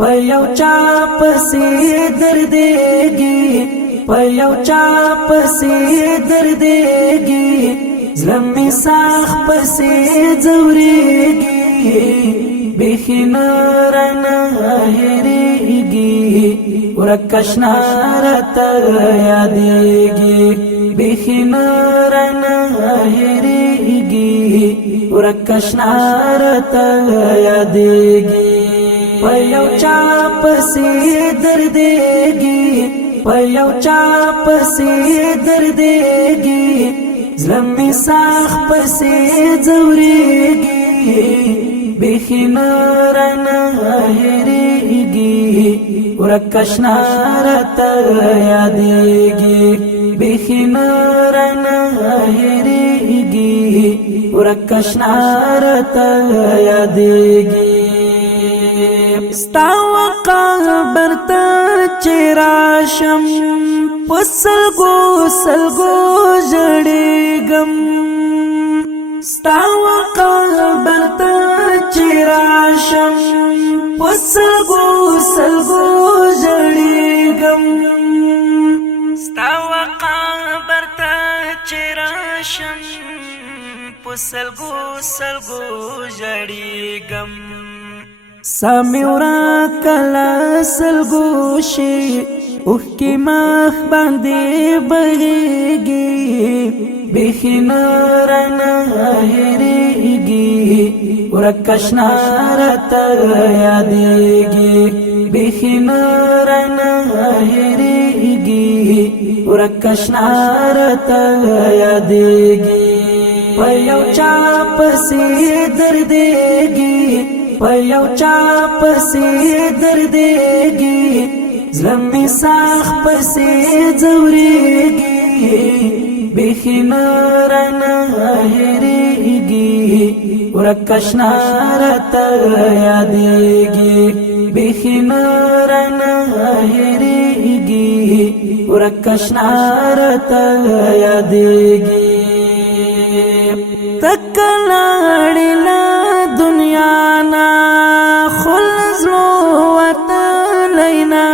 پيو چا پسې دردېږي پيو چا پسې دردېږي زلمي ساخ پسې ځورېږي بخنا رنا هېرېږي ورکشنا راته یادېږي بخنا رنا هېرېږي ورکشنا راته یادېږي پيو چا پسې دردېږي پيو چا پسې دردېږي زلمي ساخ پسې ځورېږي بخنا رنا هېرېږي ورکشنا راته یادېږي بخنا رنا هېرېږي ورکشنا راته یادېږي ستا قبر ته چې راشم په سلګو سلګو ژړېږم ستا قبر ته چې راشم په سلګو سلګو ژړېږم ستا قبر ته چې راشم په سلګو سلګو ژړېږم سامورا کلا سلګوشي اوخ کی مخ باندې بغيږي بخنا رنا هېرېږي ورکشنا راته یادېږي بخنا رنا هېرېږي ورکشنا راته یادېږي پيو چا پسې دردېږي پيو چا پسې دردېږي زلمي ساخ پسې ځورېږي بخنا رنا هېرېږي ورکشنا راته یادېږي بخنا رنا هېرېږي ورکشنا راته یادېږي تکلاړې لا دنیا نا خلزلو وتلینا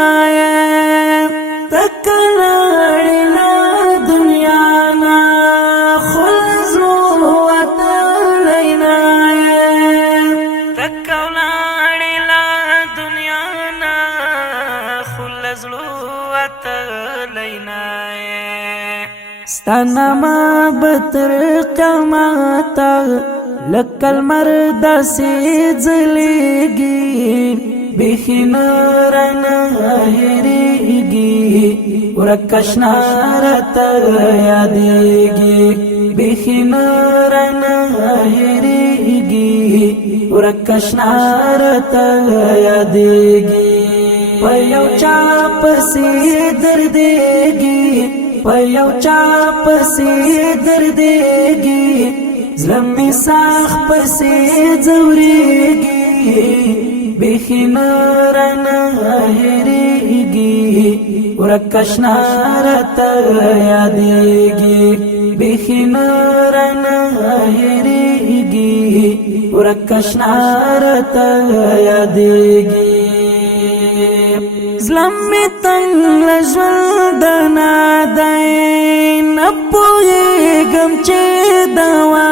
تکلاړې لا دنیا نا خلزلو وتلینا تکلاړې لا دنیا نا خلزلو وتلینا ستانا ما بتر قیامتا لکل مرد سے ځلېږي بخنا رنا هېرېږي ورکشنا راته یادېږي بخنا رنا هېرېږي ورکشنا راته یادېږي پيو چا پسې دردېږي پيو چا پسې دردېږي زلمي ساخ پسې ځورېږي بخنا رنا هېرېږي ورکشنا راته یادېږي بخنا رنا هېرېږي ورکشنا راته یادېږي زلمي تنګ له ژوند نه دی نه پوهېږم چې دوا